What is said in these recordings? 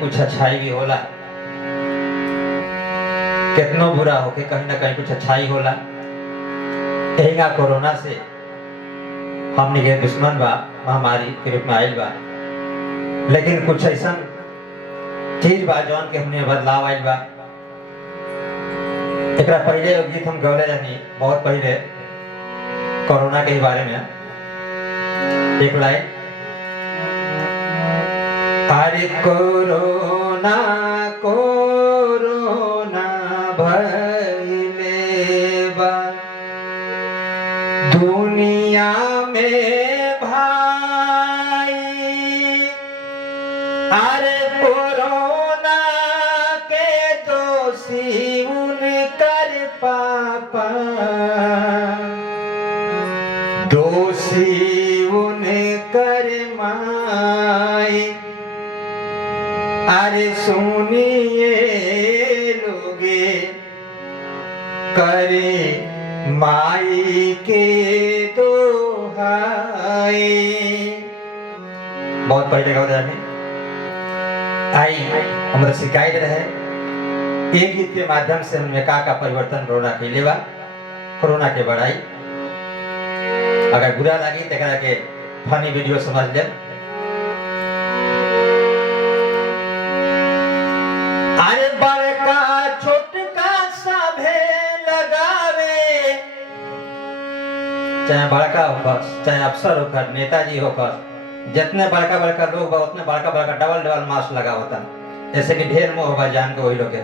कुछ अच्छाई भी होला, कितनो बुरा हो के कहीं ना कहीं कुछ अच्छाई होला। यही कोरोना से हमने के दुश्मन बा, महामारी के रूप में आयल बा, लेकिन कुछ ऐसा चीज बा जौन के हमने बदलाव आयल बा। एक पहले गीत हम गौले जानी बहुत पहले कोरोना के बारे में, एक लाइन, अरे कोरोना कोरोना भइले बा दुनिया में भाई, अरे कोरोना के दोषी उनकर पापा, दोषी उनकर माई। अरे सुनिए लोगे करे माई के दोहाई। बहुत पहले का उदाहरण आई हमारा शिकायत रहे, एक गीत के माध्यम से हमने का परिवर्तन कोरोना के लिए कोरोना के बढ़ाई। अगर बुरा लगी तो के फनी वीडियो समझ ले। अरे बड़का छोटका सभे लगावे, चाहे बड़का होकर चाहे अफसर होकर नेताजी होकर, जितने बड़का बड़का लोग बा उतने बड़का बड़का डबल डबल मास्क लगा होता, जैसे कि ढेर मोह बा जान के वही लोग के।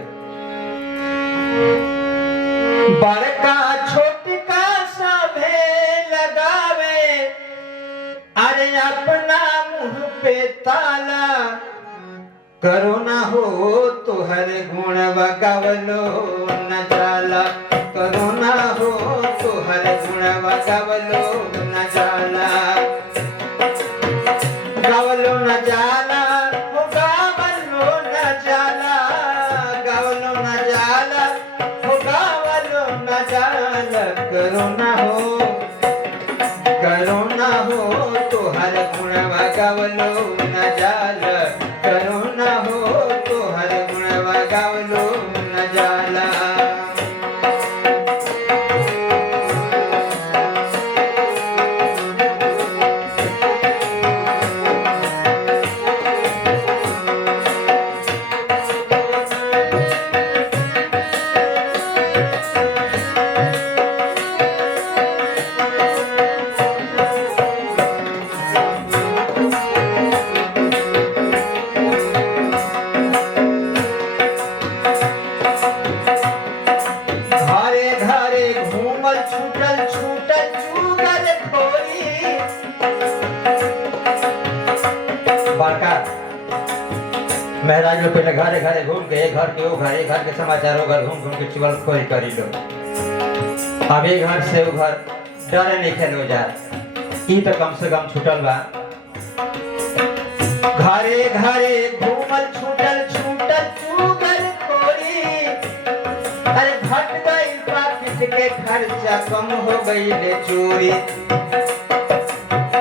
बड़का छोटका सभे लगावे, अरे अपना मुंह पे ताला, कोरोना हो तो हर गुण बगावलो न जाला, कोरोना हो तो हर गुण बगावलो न जाला, गावलो न जाला हो गावलो न जाला, गावलो न जाला हो गावलो न जाला, कोरोना हो तो हर गुण बगावलो न जाला, कोरोना हो तो हर गुण बगावलो न जाला। महराज लोग पहले घरे घरे घूम के एक घर के वो घर, एक घर के समाचार वो घर घूम घूम के चुगल खोरी करी लो। अब एक घर से वो घर डरे नहीं खेलो जा, ई तो कम से कम छूटल बा। घरे घरे घूमल छूटल छूटल चुगल खोरी, अरे घट गई पॉकेट के खर्चा, कम हो गई ले चोरी।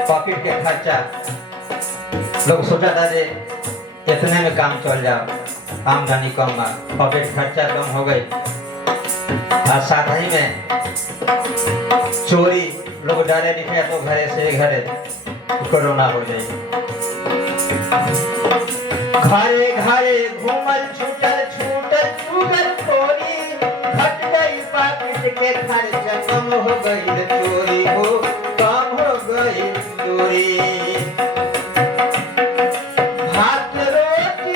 पॉकेट के खर्चा लोग सोचा था जे इतने में काम चल जाओ, आमदनी कम बा, पॉकेट खर्चा कम हो गई, और साथ ही में चोरी लोग डरे दिखे तो घरे से घरे कोरोना हो जाए। घरे घरे घूमल छूटल छूटल चुगल खोरी, घट गई पॉकेट के खर्चा, कम हो गई चोरी हो, कम हो गई चोरी। भात रोटी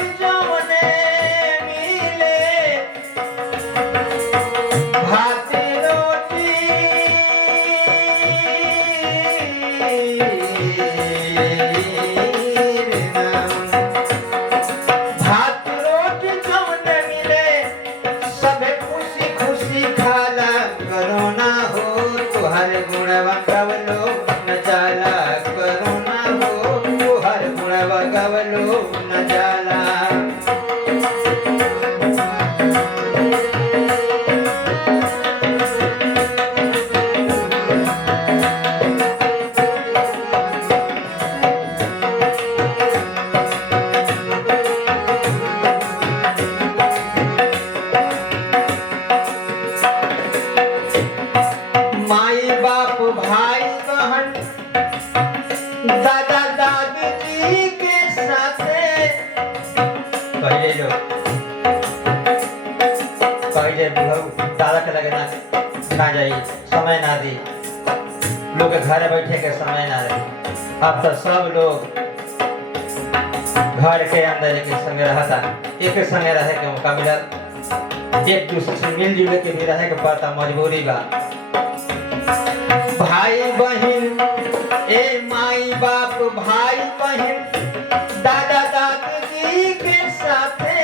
पहले ताला के लगे ना जाई, समय ना दी, लोग के घर बैठे के समय ना रही। अब तो सब लोग घर के अंदर एक संगे रहता, एक संगे रहे के मौका मिलल, एक दूसरे से मिलजुल के भी रहे के पड़ता, मजबूरी बा। भाई बहन ए माई बाप, भाई बहन दादा दादी के साथे,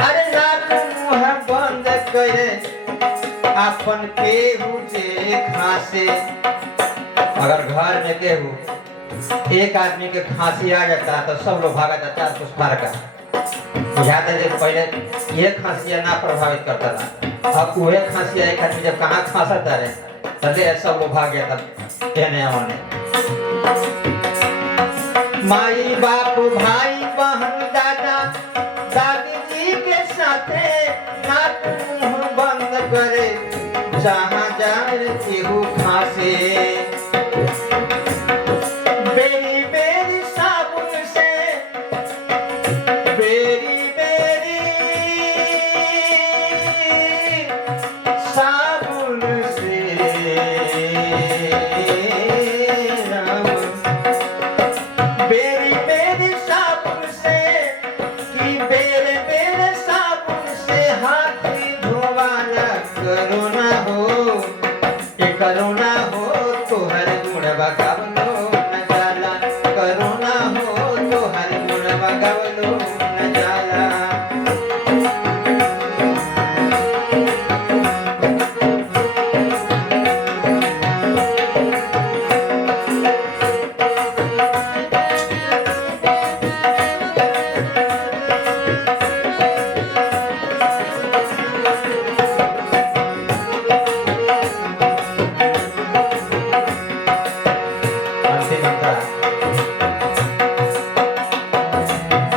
अरे नाक मुँह बंद करे अपन केहू जे खांसे। अगर घर में केहू एक आदमी के खांसी आ जाता है तो सब लोग भागा जाता है, कुछ फर्क बुझाता है। पहले ये खांसियाँ ना प्रभावित करता था, अब वह खांसियाँ एक आदमी जब कहाँ खांसता रहे तले सब लोग भाग गया था कहने आने। माई बाप भाई बहन दादा दादी जी के साथे नाक मुँह बंद करे जहाँ जाए केहू खांसे। बेरी बेरी साबुन से, बेरी बेरी साबुन से, बेरी बेरी साबुन से कि बेरे बेरे साबुन से हाथ धोवाना। करोना हो ये करोना हो तो हर गुण बगावलो न जाला, करोना हो तो हर गुण बगावलो न जाला।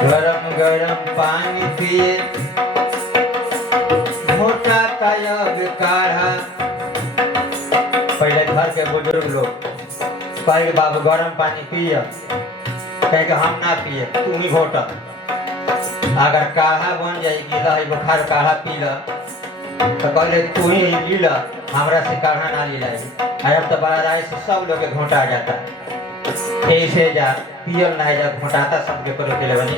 गरम गरम पानी पिए मोटा तयब काढ़ा। पहले घर के बुजुर्ग लोग कहे बाबू गरम पानी पिए, कहे कि हम ना पिए तुम ही घोटा। अगर काढ़ा बन जाए गीला है बुखार काढ़ा पी ल तो कहले तू ही ली ल, हमरा से काढ़ा ना ली लाई। अब तो बड़ा राय से सब लोग के घोटा आ जाता, ऐसे जा पियल ना जा घोटाता सबके करो के बनी।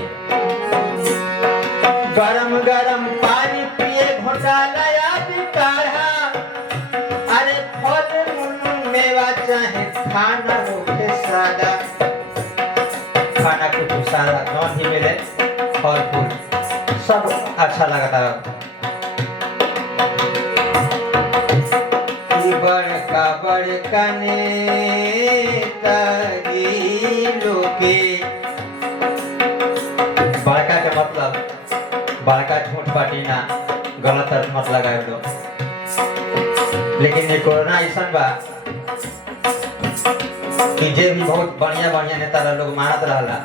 गरम गरम पानी पिए घोटाला या काढ़ा, अरे फल मूल मेवा चाहे खाना होके सादा, खाना कुछ सादा नॉन ही मिले फल फूल सब अच्छा लगता है। बड़का बड़का नेता लोके, बड़का के मतलब बड़का झूठ बाटी ना, गलत अर्थ मत लगाए लो। लेकिन ये कोरोना ऐसा बा कि जे भी बहुत बढ़िया बढ़िया नेता लोग मानत रहला,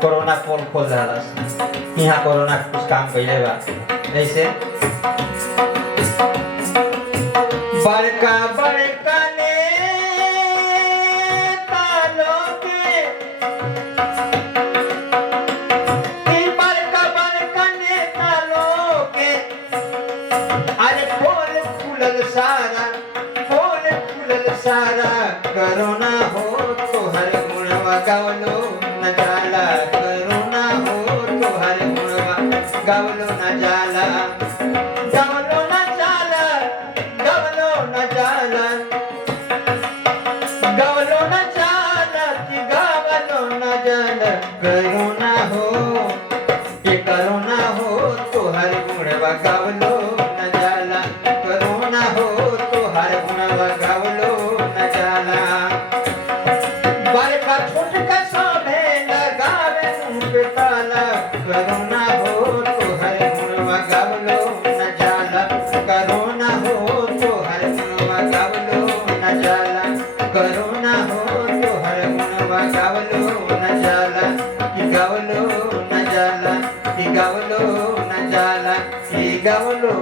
कोरोना पोल खोल रहा, यहाँ कोरोना कुछ काम कैले बा। ऐसे बड़का बड़का नेता लोके, बड़का बड़का नेता लोके, अरे फूल फूलल सारा, फूल फूलल सारा। करोना हो तो हर गुण गावलो न जाला, करोना हो तो हर गुण गावलो न जाला, गावलो न जाला, गावलो न जाला, गावलो न जाला कि गावलो न जाला। करोना हो ये करोना हो तो हर गुण गावलो न जाला, करोना हो तो हर गुण गावलो न जाला। बड़का छोटका सभे लगावे मुँह पे ताला, करोना हो तो हर गुण गावलो न जाला, करोना हो तो हर गुण गावलो न जाला, करोना हो तो हर गुण गावलो न जाला। कि गावलो न जाला, कि गावलो न जाला, कि गावलो